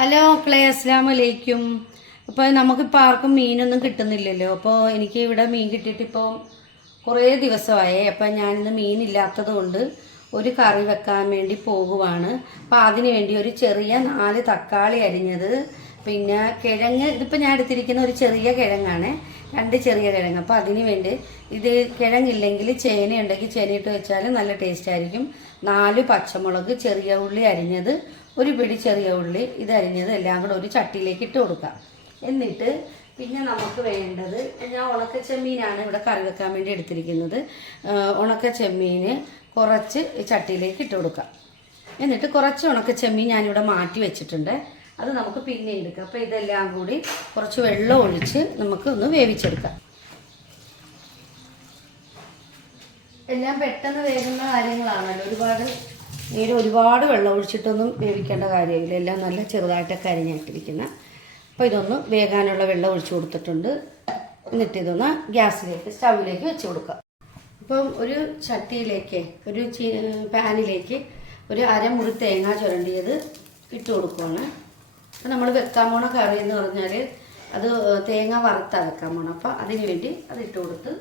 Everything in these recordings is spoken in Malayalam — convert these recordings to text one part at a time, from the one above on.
ഹലോ മക്കളെ അസ്സാം വലൈക്കും അപ്പോൾ നമുക്കിപ്പോൾ ആർക്കും മീനൊന്നും കിട്ടുന്നില്ലല്ലോ. അപ്പോൾ എനിക്ക് ഇവിടെ മീൻ കിട്ടിയിട്ട് ഇപ്പോൾ കുറേ ദിവസമായി. അപ്പം ഞാനിന്ന് മീനില്ലാത്തത് കൊണ്ട് ഒരു കറി വെക്കാൻ വേണ്ടി പോകുവാണ്. അപ്പോൾ അതിന് വേണ്ടി ഒരു ചെറിയ നാല് തക്കാളി അരിഞ്ഞത്. പിന്നെ കിഴങ്ങ് ഇതിപ്പോൾ ഞാൻ എടുത്തിരിക്കുന്ന ഒരു ചെറിയ കിഴങ്ങാണ്. രണ്ട് ചെറിയ കിഴങ്ങ്. അപ്പോൾ അതിന് വേണ്ടി ഇത് കിഴങ്ങില്ലെങ്കിൽ ചേന ഉണ്ടെങ്കിൽ ചേനയിട്ട് വെച്ചാൽ നല്ല ടേസ്റ്റ് ആയിരിക്കും. നാല് പച്ചമുളക് ചെറിയ ഉള്ളി അരിഞ്ഞത് ഒരു പിടി ചെറിയ ഉള്ളി ഇത് അരിഞ്ഞത് എല്ലാം കൂടെ ഒരു ചട്ടിയിലേക്ക് ഇട്ട് കൊടുക്കാം. എന്നിട്ട് പിന്നെ നമുക്ക് വേണ്ടത് ഞാൻ ഉണക്ക ചെമ്മീനാണ് ഇവിടെ കറി വെക്കാൻ വേണ്ടി എടുത്തിരിക്കുന്നത്. ഉണക്ക ചെമ്മീന് കുറച്ച് ചട്ടിയിലേക്ക് ഇട്ട് കൊടുക്കാം. എന്നിട്ട് കുറച്ച് ഉണക്ക ചെമ്മീൻ ഞാനിവിടെ മാറ്റി വെച്ചിട്ടുണ്ട്. അത് നമുക്ക് പിന്നെ എടുക്കാം. അപ്പോൾ ഇതെല്ലാം കൂടി കുറച്ച് വെള്ളം ഒഴിച്ച് നമുക്ക് ഒന്ന് വേവിച്ചെടുക്കാം. എല്ലാം പെട്ടെന്ന് വേകുന്ന കാര്യങ്ങളാണല്ലോ. ഒരുപാട് നേരെ ഒരുപാട് വെള്ളം ഒഴിച്ചിട്ടൊന്നും വേവിക്കേണ്ട കാര്യമില്ല. എല്ലാം നല്ല ചെറുതായിട്ടൊക്കെ അരിഞ്ഞിട്ടിരിക്കുന്ന. അപ്പോൾ ഇതൊന്ന് വേകാനുള്ള വെള്ളം ഒഴിച്ചു കൊടുത്തിട്ടുണ്ട്. എന്നിട്ട് ഇതൊന്ന് ഗ്യാസിലേക്ക് സ്റ്റൗവിലേക്ക് വെച്ച് കൊടുക്കാം. അപ്പം ഒരു ചട്ടിയിലേക്ക് ഒരു പാനിലേക്ക് ഒരു അരമുറി തേങ്ങ ചുരണ്ടിയത് ഇട്ട് കൊടുക്കുവാണ്. അപ്പം നമ്മൾ വെക്കാൻ പോണ കറി എന്ന് പറഞ്ഞാൽ അത് തേങ്ങ വറുത്താണ് വെക്കാൻ പോണം. അപ്പം അതിന് വേണ്ടി അത് ഇട്ട് കൊടുത്ത്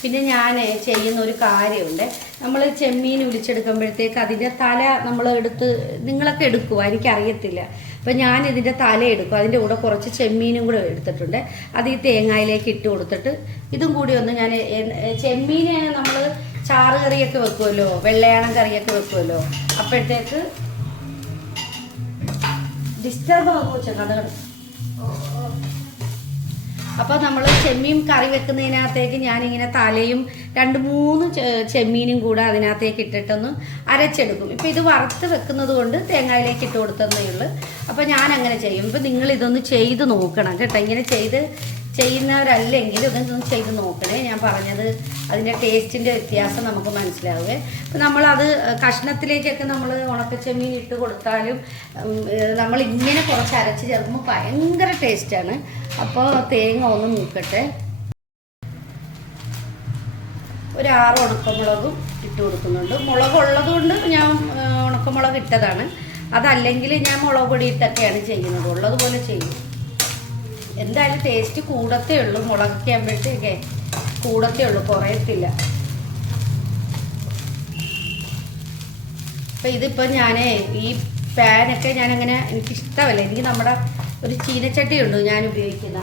പിന്നെ ഞാൻ ചെയ്യുന്ന ഒരു കാര്യമുണ്ട്. നമ്മൾ ചെമ്മീൻ ഉലിച്ചെടുക്കുമ്പോഴത്തേക്ക് അതിന്റെ തല നമ്മൾ എടുത്ത് നിങ്ങളൊക്കെ എടുക്കുമോ എനിക്കറിയത്തില്ല. അപ്പം ഞാൻ ഇതിന്റെ തല എടുക്കും. അതിന്റെ കൂടെ കുറച്ച് ചെമ്മീനും കൂടെ എടുത്തിട്ടുണ്ട്. അത് ഈ തേങ്ങയിലേക്ക് ഇട്ട് കൊടുത്തിട്ട് ഇതും കൂടി ഒന്ന് ഞാൻ ചെമ്മീനെ നമ്മൾ ചാറ് കറിയൊക്കെ വെക്കുമല്ലോ വെള്ളയാണം കറിയൊക്കെ വെക്കുമല്ലോ അപ്പോഴത്തേക്ക് ഡിസ്റ്റർബ് ആകുമോ ചെന്നത് അപ്പോൾ നമ്മൾ ചെമ്മീൻ കറി വെക്കുന്നതിനകത്തേക്ക് ഞാനിങ്ങനെ തലയും രണ്ട് മൂന്ന് ചെമ്മീനും കൂടെ അതിനകത്തേക്ക് ഇട്ടിട്ടൊന്ന് അരച്ചെടുക്കും. ഇപ്പോൾ ഇത് വറുത്ത് വെക്കുന്നത് കൊണ്ട് തേങ്ങയിലേക്ക് ഇട്ട് കൊടുത്തതേ ഉള്ളൂ. അപ്പോൾ ഞാൻ അങ്ങനെ ചെയ്യും. ഇപ്പൊ നിങ്ങൾ ഇതൊന്ന് ചെയ്ത് നോക്കണം കേട്ടോ. ഇങ്ങനെ ചെയ്ത് ചെയ്യുന്നവരല്ലെങ്കിൽ ഒന്ന് ചെയ്ത് നോക്കണേ. ഞാൻ പറഞ്ഞത് അതിന്റെ ടേസ്റ്റിന്റെ വ്യത്യാസം നമുക്ക് മനസ്സിലാവുക അപ്പം നമ്മളത് കഷ്ണത്തിലേക്കൊക്കെ നമ്മൾ ഉണക്കച്ചെമ്മീൻ ഇട്ട് കൊടുത്താലും നമ്മളിങ്ങനെ കുറച്ച് അരച്ച് ചേർക്കുമ്പോൾ ഭയങ്കര ടേസ്റ്റാണ്. അപ്പോൾ തേങ്ങ ഒന്ന് മൂക്കട്ടെ. ഒരു ആറ് ഉണക്കമുളകും ഇട്ട് കൊടുക്കുന്നുണ്ട്. മുളക് ഉള്ളത് കൊണ്ട് ഞാൻ ഉണക്കമുളക് ഇട്ടതാണ്. അതല്ലെങ്കിൽ ഞാൻ മുളക് പൊടി ഇട്ടൊക്കെയാണ് ചെയ്യുന്നത്. ഉള്ളതുപോലെ ചെയ്യും. എന്തായാലും ടേസ്റ്റ് കൂടത്തേ ഉള്ളൂ. മുളകൊക്കെ ആകുമ്പോഴത്തേക്കെ കൂടത്തേ ഉള്ളൂ. കുറയത്തില്ല. അപ്പം ഇതിപ്പോൾ ഞാൻ ഈ പാനൊക്കെ ഞാനങ്ങനെ എനിക്കിഷ്ടമല്ല. എനിക്ക് നമ്മുടെ ഒരു ചീനച്ചട്ടി ഉണ്ട് ഞാൻ ഉപയോഗിക്കുന്ന.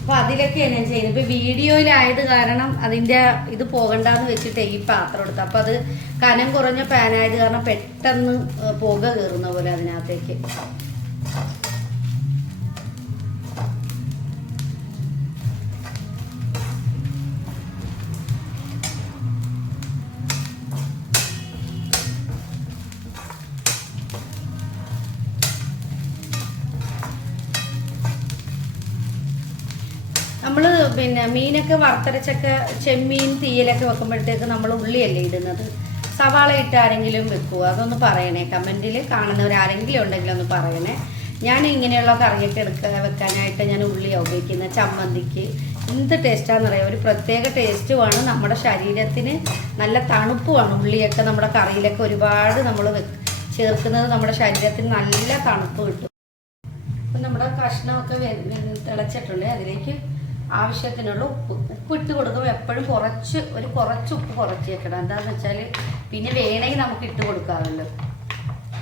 അപ്പൊ അതിലൊക്കെയാണ് ഞാൻ ചെയ്യുന്നത്. ഇപ്പൊ വീഡിയോയിലായത് കാരണം അതിന്റെ ഇത് പോകണ്ടെന്ന് വെച്ചിട്ട് ഈ പാത്രം എടുത്തു അപ്പൊ അത് കനം കുറഞ്ഞ പാനായത് കാരണം പെട്ടെന്ന് പുക കയറുന്ന പോലെ അതിനകത്തേക്ക്. പിന്നെ മീനൊക്കെ വറുത്തരച്ചൊക്കെ ചെമ്മീൻ തീയലൊക്കെ വെക്കുമ്പോഴത്തേക്ക് നമ്മൾ ഉള്ളിയല്ലേ ഇടുന്നത്? സവാള ഇട്ട് ആരെങ്കിലും വെക്കുമോ അതൊന്ന് പറയണേ. കമന്റിൽ കാണുന്നവർ ആരെങ്കിലും ഉണ്ടെങ്കിൽ ഒന്ന് പറയണേ. ഞാൻ ഇങ്ങനെയുള്ള കറിയൊക്കെ എടുക്കാൻ വെക്കാനായിട്ട് ഞാൻ ഉള്ളിയാണ് ഉപയോഗിക്കുന്നത് ചമ്മന്തിക്ക് എന്ത് ടേസ്റ്റാണെന്നറിയാം ഒരു പ്രത്യേക ടേസ്റ്റുമാണ്. നമ്മുടെ ശരീരത്തിന് നല്ല തണുപ്പുമാണ്. ഉള്ളിയൊക്കെ നമ്മുടെ കറിയിലൊക്കെ ഒരുപാട് നമ്മൾ ചേർക്കുന്നത് നമ്മുടെ ശരീരത്തിന് നല്ല തണുപ്പ് കിട്ടും. അപ്പം നമ്മുടെ കഷ്ണമൊക്കെ തിളച്ചിട്ടുണ്ട്. അതിലേക്ക് ആവശ്യത്തിനുള്ള ഉപ്പ്. ഉപ്പ് ഇട്ട് കൊടുക്കുമ്പോൾ എപ്പോഴും കുറച്ച് ഒരു കുറച്ച് ഉപ്പ് കുറച്ച് വെക്കണം എന്താണെന്ന് വെച്ചാൽ പിന്നെ വേണമെങ്കിൽ നമുക്ക് ഇട്ട് കൊടുക്കാമല്ലോ.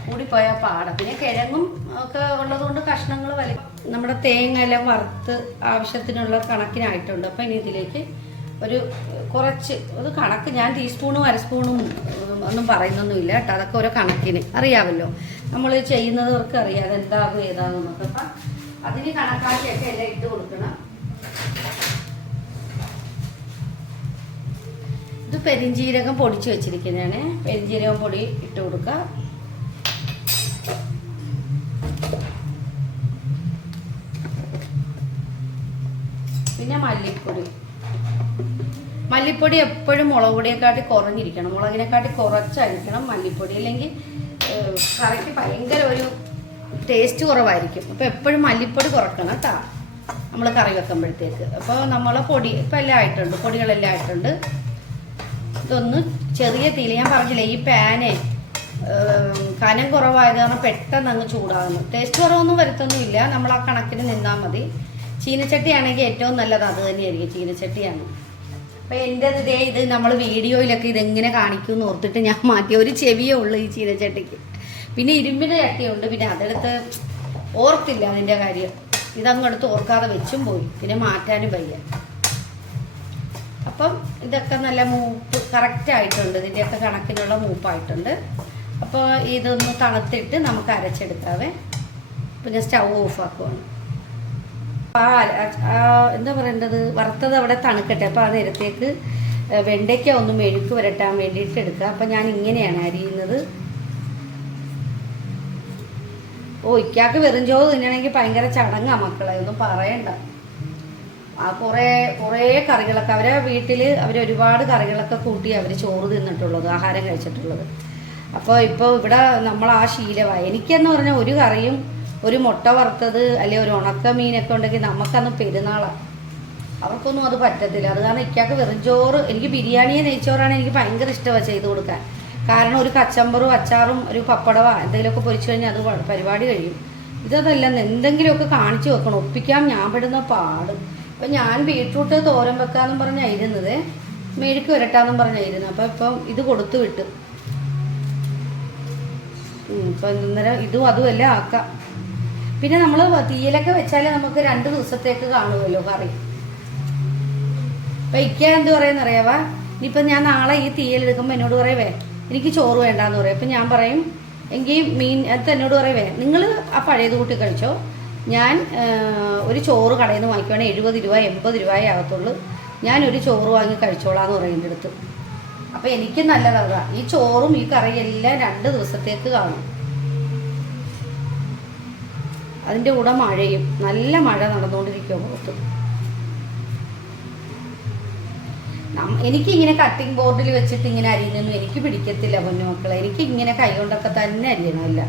കൂടിപ്പോയാൽ പാട. പിന്നെ കിഴങ്ങും ഒക്കെ ഉള്ളതുകൊണ്ട് കഷ്ണങ്ങൾ വലി നമ്മുടെ തേങ്ങ എല്ലാം വറുത്ത് ആവശ്യത്തിനുള്ള കണക്കിനായിട്ടുണ്ട്. അപ്പം ഇനി ഇതിലേക്ക് ഒരു കുറച്ച് ഒരു കണക്ക് ഞാൻ ടീസ്പൂണും അരസ്പൂണും ഒന്നും പറയുന്നൊന്നുമില്ല കേട്ടോ. അതൊക്കെ ഓരോ കണക്കിന്. അറിയാമല്ലോ. നമ്മൾ ചെയ്യുന്നവർക്ക് അറിയാം. അതെന്താകും ഏതാകുന്നൊക്കെ അപ്പം അതിന് കണക്കാക്കിയൊക്കെ എല്ലാം ഇട്ട് കൊടുക്കണം. പെരിഞ്ചീരകം പൊടിച്ച് വെച്ചിരിക്കുന്നതാണ്. പെരിഞ്ചീരകം പൊടി ഇട്ട് കൊടുക്കുക പിന്നെ മല്ലിപ്പൊടി. മല്ലിപ്പൊടി എപ്പോഴും മുളക് പൊടിയെക്കാട്ടി കുറഞ്ഞിരിക്കണം. മുളകിനെക്കാട്ടി കുറച്ചായിരിക്കണം മല്ലിപ്പൊടി. അല്ലെങ്കിൽ കറിക്ക് ഭയങ്കര ഒരു ടേസ്റ്റ് കുറവായിരിക്കും. അപ്പോൾ എപ്പോഴും മല്ലിപ്പൊടി കുറക്കണം കേട്ടോ. നമ്മൾ കറി വെക്കുമ്പോഴത്തേക്ക്. അപ്പോൾ നമ്മളെ പൊടി ഇപ്പം എല്ലാം ആയിട്ടുണ്ട്. പൊടികളെല്ലാം ആയിട്ടുണ്ട്. ഇതൊന്ന് ചെറിയ തീയിൽ ഞാൻ പറഞ്ഞില്ലേ ഈ പാന് കനം കുറവായത് കാരണം പെട്ടെന്ന് അങ്ങ് ചൂടാകുന്നു ടേസ്റ്റ് കുറവൊന്നും വരുത്തൊന്നുമില്ല. നമ്മൾ ആ കണക്കിന് നിന്നാൽ മതി. ചീനച്ചട്ടി ആണെങ്കിൽ ഏറ്റവും നല്ലത് അത് തന്നെയായിരിക്കും ചീനച്ചട്ടിയാണ്. അപ്പം എന്റെ ഇതേ ഇത് നമ്മൾ വീഡിയോയിലൊക്കെ ഇതെങ്ങനെ കാണിക്കുമെന്ന് ഓർത്തിട്ട് ഞാൻ മാറ്റി ഒരു ചെവിയേ ഉള്ളൂ ഈ ചീനച്ചട്ടിക്ക്. പിന്നെ ഇരുമ്പിന്റെ ചട്ടിയുണ്ട്. പിന്നെ അതെടുത്ത് ഓർത്തില്ല അതിന്റെ കാര്യം. ഇതങ്ങെടുത്ത് ഓർക്കാതെ വെച്ചും പോയി. പിന്നെ മാറ്റാനും വയ്യ. അപ്പം ഇതൊക്കെ നല്ല മൂപ്പ് കറക്റ്റ് ആയിട്ടുണ്ട്. ഇതിന്റെയൊക്കെ കണക്കിനുള്ള മൂപ്പായിട്ടുണ്ട്. അപ്പോൾ ഇതൊന്ന് തണുത്തിട്ട് നമുക്ക് അരച്ചെടുക്കാവേ. ഞാൻ സ്റ്റൗ ഓഫ് ആക്കുവാണ്. ആ എന്താ പറയേണ്ടത്? വറുത്തത് അവിടെ തണുക്കട്ടെ. അപ്പോൾ ആ നേരത്തേക്ക് വെണ്ടയ്ക്ക ഒന്ന് മെഴുക്ക് വരട്ടാൻ വേണ്ടിയിട്ട് എടുക്കുക അപ്പം ഞാൻ ഇങ്ങനെയാണ് അരിയുന്നത്. ഓ ഇക്കാക്ക് വെറും ചോറ് തിന്നണമെങ്കിൽ ഭയങ്കര ചടങ്ങാണ് മക്കളെ. ഒന്നും പറയണ്ട. ആ കുറേ കുറേ കറികളൊക്കെ അവരെ വീട്ടിൽ അവർ ഒരുപാട് കറികളൊക്കെ കൂട്ടി അവർ ചോറ് തിന്നിട്ടുള്ളത് ആഹാരം കഴിച്ചിട്ടുള്ളത്. അപ്പോൾ ഇപ്പോൾ ഇവിടെ നമ്മൾ ആ ശീലമായി എനിക്കെന്ന് പറഞ്ഞാൽ ഒരു കറിയും ഒരു മുട്ട വറുത്തത് അല്ലെങ്കിൽ ഒരു ഉണക്ക മീനൊക്കെ ഉണ്ടെങ്കിൽ നമുക്കന്ന് പെരുന്നാളാണ് അവർക്കൊന്നും അത് പറ്റത്തില്ല. അത് കാരണം ഇക്കാക്ക് വെറും ചോറ് എനിക്ക് ബിരിയാണിയെ നെയ്ച്ചോറാണ് എനിക്ക് ഭയങ്കര ഇഷ്ടമാണ് ചെയ്ത് കൊടുക്കാൻ. കാരണം ഒരു കച്ചമ്പറും അച്ചാറും ഒരു പപ്പടവോ എന്തെങ്കിലുമൊക്കെ പൊരിച്ചു കഴിഞ്ഞാൽ അത് പരിപാടി കഴിയും. ഇതല്ല എന്തെങ്കിലുമൊക്കെ കാണിച്ചു വെക്കണം. ഒപ്പിക്കാൻ ഞാൻ പെടുന്ന പാട്. ഇപ്പം ഞാൻ ബീട്രൂട്ട് തോരൻ വെക്കാന്നും പറഞ്ഞായിരുന്നത്. മെഴുക്ക് വരട്ടാന്നും പറഞ്ഞായിരുന്നു. അപ്പം ഇപ്പം ഇത് കൊടുത്തു വിട്ടു. ഇപ്പം ഇന്നേരം ഇതും അതുമല്ല ആക്കാം. പിന്നെ നമ്മൾ തീയിലൊക്കെ വെച്ചാൽ നമുക്ക് രണ്ട് ദിവസത്തേക്ക് കാണുമല്ലോ കറി. അപ്പം ഇക്ക എന്ത് പറയുന്ന അറിയാവാ? ഇനിയിപ്പം ഞാൻ നാളെ ഈ തീയലെടുക്കുമ്പോൾ എന്നോട് പറയവേ എനിക്ക് ചോറ് വേണ്ടാന്ന് പറയും. അപ്പം ഞാൻ പറയും എങ്കിൽ മീൻ അത് എന്നോട് പറയവേ നിങ്ങൾ ആ പഴയത് കൂട്ടി കഴിച്ചോ? ഞാൻ ഒരു ചോറ് കടയിൽ നിന്ന് വാങ്ങിക്കുവാണെങ്കിൽ എഴുപത് രൂപ എൺപത് രൂപയേ ആകത്തുള്ളൂ. ഞാൻ ഒരു ചോറ് വാങ്ങി കഴിച്ചോളാം എന്ന് പറയുന്ന അടുത്ത്. അപ്പം എനിക്ക് നല്ലതാണ് ഈ ചോറും ഈ കറിയും എല്ലാം രണ്ട് ദിവസത്തേക്ക് കാണും. അതിന്റെ കൂടെ മഴയും. നല്ല മഴ നടന്നുകൊണ്ടിരിക്കുക പുറത്ത്. എനിക്കിങ്ങനെ കട്ടിംഗ് ബോർഡിൽ വെച്ചിട്ട് ഇങ്ങനെ അരിയുന്നൊന്നും എനിക്ക് പിടിക്കത്തില്ല പൊന്നു മക്കളെ. എനിക്ക് ഇങ്ങനെ കൈ കൊണ്ടൊക്കെ തന്നെ അരിയണമില്ല.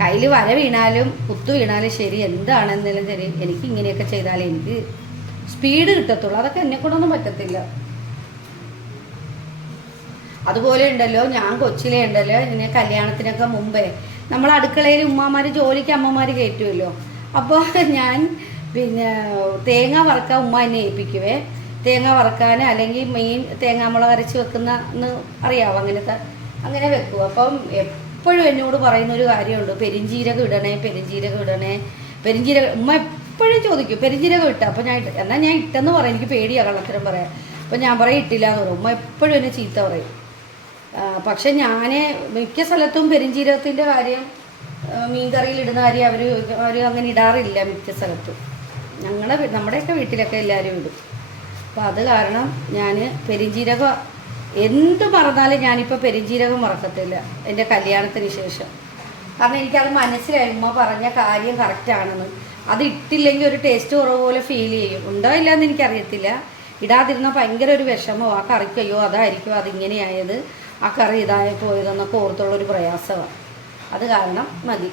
കയ്യിൽ വര വീണാലും കുത്തു വീണാലും ശരി എന്താണെന്നാലും ശരി എനിക്ക് ഇങ്ങനെയൊക്കെ ചെയ്താൽ എനിക്ക് സ്പീഡ് കിട്ടത്തുള്ളൂ. അതൊക്കെ എന്നെ കൊണ്ടൊന്നും പറ്റത്തില്ല. അതുപോലെ ഉണ്ടല്ലോ ഞാൻ കൊച്ചിലെ ഉണ്ടല്ലോ ഇങ്ങനെ കല്യാണത്തിനൊക്കെ മുമ്പേ നമ്മൾ അടുക്കളയിൽ ഉമ്മമാർ ജോലിക്ക് അമ്മമാർ കയറ്റുമല്ലോ. അപ്പോൾ ഞാൻ പിന്നെ തേങ്ങ വറക്കാൻ ഉമ്മ എന്നെ ഏൽപ്പിക്കുവേ. തേങ്ങ വറക്കാൻ അല്ലെങ്കിൽ മെയിൻ തേങ്ങാമുളക് അരച്ച് വെക്കുന്ന അറിയാവോ? അങ്ങനത്തെ അങ്ങനെ വെക്കും. അപ്പം എപ്പോഴും എന്നോട് പറയുന്ന ഒരു കാര്യമുണ്ട്. പെരിഞ്ചീരകം ഇടണേ പെരിഞ്ചീരകം ഇടണേ. പെരിഞ്ചീരകം ഉമ്മ എപ്പോഴും ചോദിക്കും പെരിഞ്ചീരകം ഇട്ട. അപ്പം ഞാൻ എന്നാൽ ഞാൻ ഇട്ടെന്ന് പറയാം. എനിക്ക് പേടിയാണ് കള്ളത്തരം പറയാം അപ്പം ഞാൻ പറയും ഇട്ടില്ല എന്ന് പറയും. ഉമ്മ എപ്പോഴും എന്നെ ചീത്ത പറയും. പക്ഷെ ഞാൻ മിക്ക സ്ഥലത്തും പെരിഞ്ചീരകത്തിന്റെ കാര്യം മീൻകറിയിൽ ഇടുന്ന കാര്യം അവർ അവർ അങ്ങനെ ഇടാറില്ല മിക്ക സ്ഥലത്തും. ഞങ്ങളുടെ നമ്മുടെയൊക്കെ വീട്ടിലൊക്കെ എല്ലാവരും ഇടും. അപ്പോൾ അത് കാരണം ഞാൻ പെരിഞ്ചീരകം എന്ത് പറഞ്ഞാലും ഞാനിപ്പോൾ പെരിഞ്ചീരകം മറക്കത്തില്ല എന്റെ കല്യാണത്തിന് ശേഷം. കാരണം എനിക്കത് മനസ്സിലായി ഉമ്മ പറഞ്ഞ കാര്യം കറക്റ്റാണെന്ന് അത് ഇട്ടില്ലെങ്കിൽ ഒരു ടേസ്റ്റ് കുറവ് പോലെ ഫീൽ ചെയ്യും. ഉണ്ടോ ഇല്ലയെന്ന് എനിക്കറിയത്തില്ല. ഇടാതിരുന്ന ഭയങ്കര ഒരു വിഷമോ. ആ കറിക്ക് അയ്യോ അതായിരിക്കും അതിങ്ങനെയായത് ആ കറി ഇതായി പോയതെന്നൊക്കെ ഓർത്തുള്ളൊരു പ്രയാസമാണ് അത് കാരണം മതി.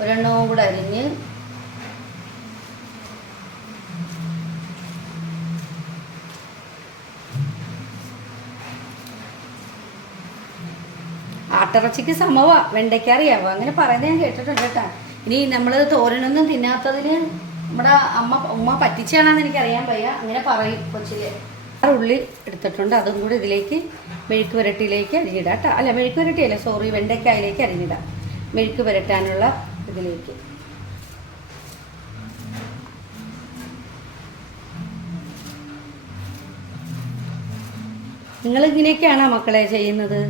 ഒരെണ്ണവും കൂടെ അരിഞ്ഞ് ആട്ടിറച്ചിക്ക് സമവ വെണ്ടയ്ക്ക അറിയാവോ? അങ്ങനെ പറയുന്നത് ഞാൻ കേട്ടിട്ടുണ്ട് കേട്ടാ. ഇനി നമ്മൾ തോരനൊന്നും തിന്നാത്തതിന് നമ്മുടെ അമ്മ ഉമ്മ പറ്റിച്ചാണെന്ന് എനിക്കറിയാൻ വയ്യ. അങ്ങനെ പറയും കൊച്ചിൽ. ഉള്ളി എടുത്തിട്ടുണ്ട്. അതും കൂടി ഇതിലേക്ക് മെഴുക്ക് പുരട്ടിയിലേക്ക് അരിഞ്ഞിടാം കേട്ടോ. അല്ല മെഴുക്ക് പുരട്ടിയല്ല സോറി വെണ്ടയ്ക്കായിലേക്ക് അരിഞ്ഞിടാം. മെഴുക്ക് പുരട്ടാനുള്ള ഇതിലേക്ക്. നിങ്ങൾ ഇങ്ങനെയൊക്കെയാണോ മക്കളെ ചെയ്യുന്നത്?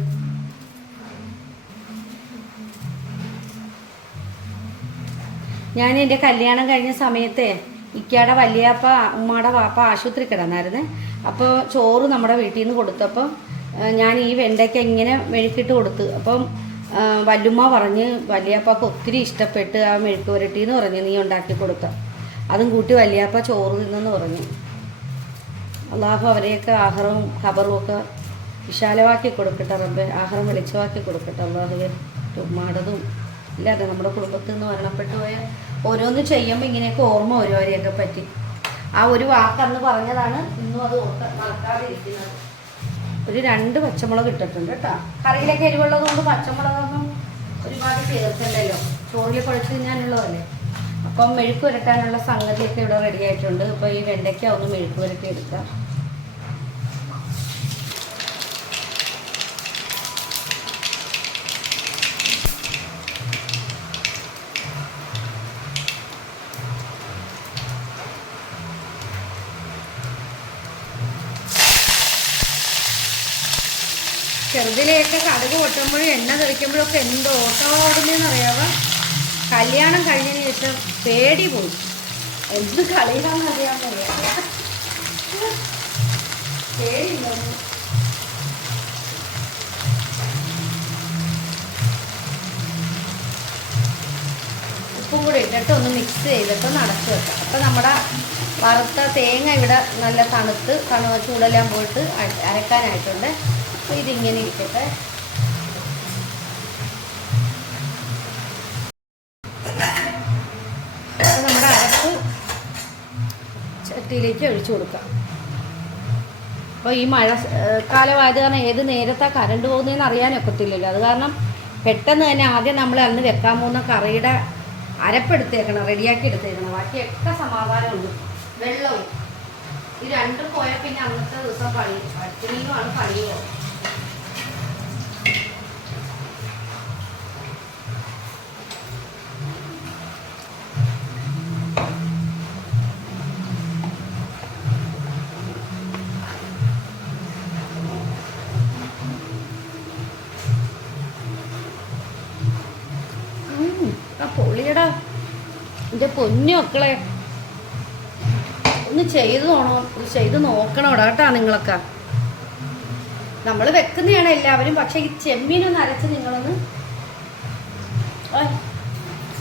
ഞാൻ എന്റെ കല്യാണം കഴിഞ്ഞ സമയത്തെ ഇക്കയുടെ വലിയപ്പ ഉമ്മയുടെ വാപ്പ ആശുപത്രി കിടന്നായിരുന്നേ. അപ്പോൾ ചോറ് നമ്മുടെ വീട്ടിൽ നിന്ന് കൊടുത്തപ്പോൾ ഞാൻ ഈ വെണ്ടയ്ക്ക ഇങ്ങനെ മെഴുക്കിട്ട് കൊടുത്തു. അപ്പം വല്ലുമ്മ പറഞ്ഞ് വലിയപ്പക്ക് ഒത്തിരി ഇഷ്ടപ്പെട്ട് ആ മെഴുക്ക് പുരട്ടി എന്ന് പറഞ്ഞ് നീ ഉണ്ടാക്കി കൊടുത്ത. അതും കൂട്ടി വലിയപ്പ ചോറ് തിന്നെന്ന് പറഞ്ഞു. അള്ളാഹു അവരെയൊക്കെ ആഹാരവും ഖബറും ഒക്കെ വിശാലമാക്കി കൊടുക്കട്ടെ റബ്ബെ. ആഹാരം വെളിച്ചമാക്കി കൊടുക്കട്ടെ അള്ളാഹുവെ. ഉമ്മാടതും ഇല്ലാതെ നമ്മുടെ കുടുംബത്തിൽ നിന്ന് മരണപ്പെട്ടു പോയ ഓരോന്ന് ചെയ്യുമ്പോൾ ഇങ്ങനെയൊക്കെ ഓർമ്മ വരും അവരെയൊക്കെ പറ്റി. ആ ഒരു വാക്ക് അന്ന് പറഞ്ഞതാണ്. ഇന്നും അത് മറക്കാതിരിക്കുന്നത്. ഒരു രണ്ട് പച്ചമുളക് ഇട്ടിട്ടുണ്ട് കേട്ടോ. കറിയിലൊക്കെ എരിവുള്ളത് കൊണ്ട് പച്ചമുളകൊന്നും ഒരുപാട് ചേർക്കണ്ടല്ലോ. ചോറിൽ കുഴച്ച് തിന്നാനുള്ളതല്ലേ. അപ്പം മെഴുക്ക് പുരട്ടാനുള്ള സംഗതിയൊക്കെ ഇവിടെ റെഡി ആയിട്ടുണ്ട്. അപ്പോൾ ഈ വെണ്ടയ്ക്ക ഒന്ന് മെഴുക്ക് പുരട്ടി എടുക്കാം. ചെറുതിലെയൊക്കെ കടുക് പൊട്ടുമ്പോഴും എണ്ണ തെറിക്കുമ്പോഴും ഒക്കെ എന്ത് ഓട്ടോ ഓടുന്നതെന്ന് കല്യാണം കഴിഞ്ഞതിന് ശേഷം പേടി പോയി. എന്ത് പറയാ പേടിയുണ്ടെന്ന് ഉപ്പും കൂടി ഇട്ടിട്ട് ഒന്ന് മിക്സ് ചെയ്തിട്ട് ഒന്ന് വെക്കാം. അപ്പം നമ്മുടെ വറുത്ത തേങ്ങ ഇവിടെ നല്ല തണുത്ത് തണു ചൂടെല്ലാം പോയിട്ട് അരക്കാനായിട്ടുണ്ട് അപ്പോൾ ഇതിങ്ങനെ ഇരിക്കട്ടെ. നമ്മുടെ അരപ്പ് ചട്ടിയിലേക്ക് ഒഴിച്ചു കൊടുക്കാം. അപ്പോൾ ഈ മഴ കാലമായത് കാരണം ഏത് നേരത്താണ് കരണ്ട് പോകുന്നതെന്ന് അറിയാനൊക്കത്തില്ലല്ലോ. അത് കാരണം പെട്ടെന്ന് തന്നെ ആദ്യം നമ്മൾ അന്ന് വെക്കാൻ പോകുന്ന കറിയുടെ അരപ്പെടുത്തേക്കണം റെഡിയാക്കി എടുത്തേക്കണം. ബാക്കിയൊക്കെ സമാധാനമുണ്ട്. വെള്ളവും. ഈ രണ്ടും പോയാൽ പിന്നെ അന്നത്തെ ദിവസം പണി പട്ടിണിയുമാണ് പണിയോ എന്റെ പൊന്നു മക്കളെ. ഒന്ന് ചെയ്ത് നോണോ? ചെയ്ത് നോക്കണോടാ കേട്ടോ നിങ്ങളൊക്കെ. നമ്മൾ വെക്കുന്നതാണ് എല്ലാവരും പക്ഷെ ഈ ചെമ്മീനൊന്ന് അരച്ച് നിങ്ങളൊന്ന്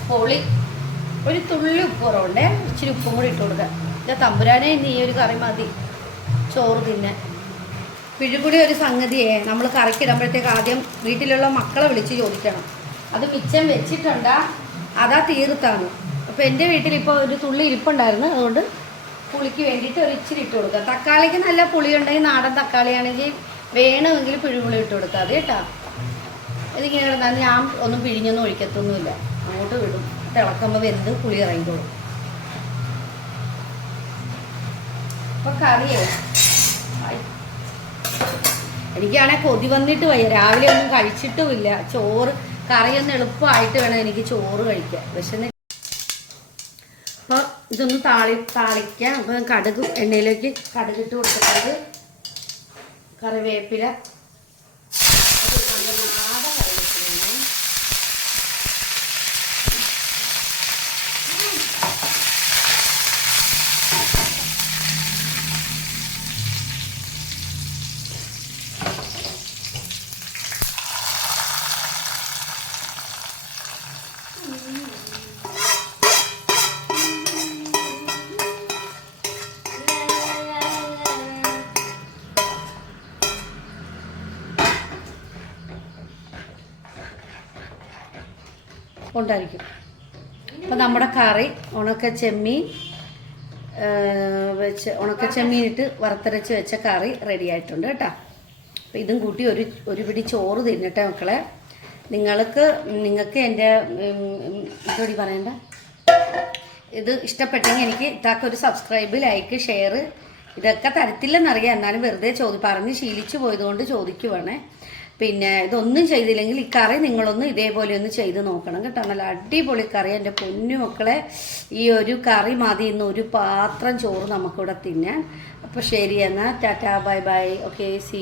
പൊളി. ഒരു തുള്ളി ഉപ്പ് കുറവുണ്ടേ? ഇച്ചിരി ഉപ്പും കൂടി ഇട്ട് കൊടുക്കുക എന്റെ തമ്പുരാനെ നീ ഒരു കറി മതി. ചോറ് തിന്നെ. പിഴുകൂടി ഒരു സംഗതിയെ. നമ്മൾ കറിക്കിടുമ്പോഴത്തേക്ക് ആദ്യം വീട്ടിലുള്ള മക്കളെ വിളിച്ച് ചോദിക്കണം. അത് മിച്ചം വെച്ചിട്ടുണ്ടാ? അതാ തീർത്താണ് അപ്പോൾ എന്റെ വീട്ടിൽ ഇപ്പോൾ ഒരു തുള്ളി ഇരിപ്പുണ്ടായിരുന്നു. അതുകൊണ്ട് പുളിക്ക് വേണ്ടിയിട്ട് ഒരു ഇച്ചിരി ഇട്ട് കൊടുക്കുക തക്കാളിക്ക് നല്ല പുളി ഉണ്ടെങ്കിൽ നാടൻ തക്കാളിയാണെങ്കിൽ വേണമെങ്കിൽ പിഴിപുളി ഇട്ട് കൊടുക്കുക അത് കേട്ടോ. ഇതിങ്ങനെ കിടന്നാൽ ഞാൻ ഒന്നും പിഴിഞ്ഞൊന്നും ഒഴിക്കത്തൊന്നുമില്ല. അങ്ങോട്ട് വിടും. തിളക്കുമ്പോൾ വെന്ത് പുളി ഇറങ്ങിക്കോളും. അപ്പോൾ കറിയോ. എനിക്കാണെങ്കിൽ എനിക്കാണെ കൊതി വന്നിട്ട് വയ്യ. രാവിലെ ഒന്നും കഴിച്ചിട്ടുമില്ല. ചോറ് കറിയൊന്നും എളുപ്പമായിട്ട് വേണം എനിക്ക് ചോറ് കഴിക്കാൻ. അപ്പോൾ ഇതൊന്ന് താളി താളിക്കാം. അപ്പം കടുക് എണ്ണയിലേക്ക് കടുകിട്ട് കൊടുത്തിട്ടുണ്ട്. കറിവേപ്പില. ഉണ്ടായിരിക്കും. അപ്പം നമ്മുടെ കറി ഉണക്ക ചെമ്മീൻ വെച്ച് ഉണക്ക ചെമ്മീൻ ഇട്ട് വറുത്തരച്ച് വെച്ച കറി റെഡി ആയിട്ടുണ്ട് കേട്ടോ. അപ്പം ഇതും കൂട്ടി ഒരു ഒരു പിടി ചോറ് തിന്നട്ടെ മക്കളെ. നിങ്ങൾക്ക് നിങ്ങൾക്ക് എന്റെ ഇതോടി പറയണ്ട? ഇത് ഇഷ്ടപ്പെട്ടെങ്കിൽ എനിക്ക് ഇത്താക്ക ഒരു സബ്സ്ക്രൈബ് ലൈക്ക് ഷെയർ ഇതൊക്കെ തരത്തില്ലെന്നറിയാം. എന്നാലും വെറുതെ ചോദി പറഞ്ഞ് ശീലിച്ചു പോയതുകൊണ്ട് ചോദിക്കുവാണേ. പിന്നെ ഇതൊന്നും ചെയ്തില്ലെങ്കിൽ ഈ കറി നിങ്ങളൊന്ന് ഇതേപോലെ ഒന്ന് ചെയ്ത് നോക്കണം കേട്ടോ. നല്ല അടിപൊളി കറി. എന്റെ പൊന്നുമക്കളെ ഈ ഒരു കറി മതി ഇന്ന് ഒരു പാത്രം ചോറ് നമുക്കിവിടെ തിന്നാൻ. അപ്പോൾ ശരി എന്നാൽ tata bye bye. Okay see